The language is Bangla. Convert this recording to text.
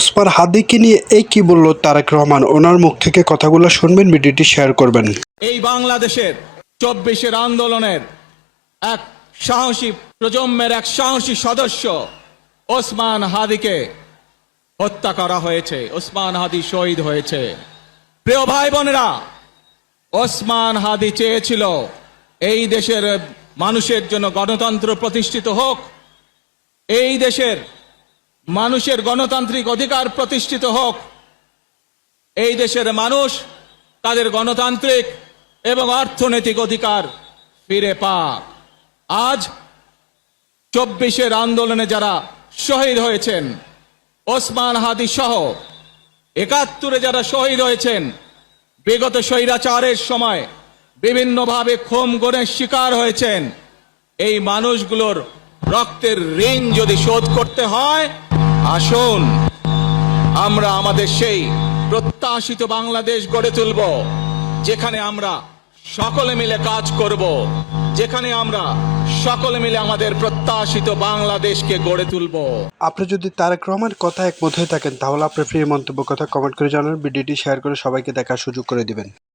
ওসমান হাদিকে নিয়ে এই কি বলল তারেক রহমান, ওনার মুখ থেকে কথাগুলো শুনবেন, ভিডিওটি শেয়ার করবেন। এই বাংলাদেশের 24-এর আন্দোলনের এক সাহসী প্রজন্মের এক সাহসী সদস্য ওসমান হাদিকে হত্যা করা হয়েছে। ওসমান হাদি শহীদ হয়েছে। প্রিয় ভাই বোনেরা, ওসমান হাদি চেয়েছিল এই দেশের মানুষের জন্য গণতন্ত্র প্রতিষ্ঠিত হোক, এই দেশের মানুষের গণতান্ত্রিক অধিকার প্রতিষ্ঠিত হোক, এই দেশের মানুষ তাদের গণতান্ত্রিক এবং অর্থনৈতিক অধিকার ফিরে পাক। আজ 24-এর আন্দোলনে যারা শহীদ হয়েছেন, ওসমান হাদি সহ 71-এ যারা শহীদ হয়েছেন, বিগত স্বৈরাচারের সময় বিভিন্নভাবে খুন-গুমের শিকার হয়েছেন, এই মানুষগুলোর রক্তের ঋণ যদি শোধ করতে হয়, আসুন আমরা আমাদের সেই প্রত্যাশিত বাংলাদেশ গড়ে তুলব, যেখানে আমরা সকলে মিলে কাজ করব, যেখানে আমরা সকলে মিলে আমাদের প্রত্যাশিত বাংলাদেশকে গড়ে তুলব। আপনি যদি তারেক রহমান কথা একমত হয়ে থাকেন, তাহলে আপনার প্রিয় মন্তব্য কথা কমেন্ট করে জানান, ভিডিওটি শেয়ার করে সবাইকে দেখার সুযোগ করে দিবেন।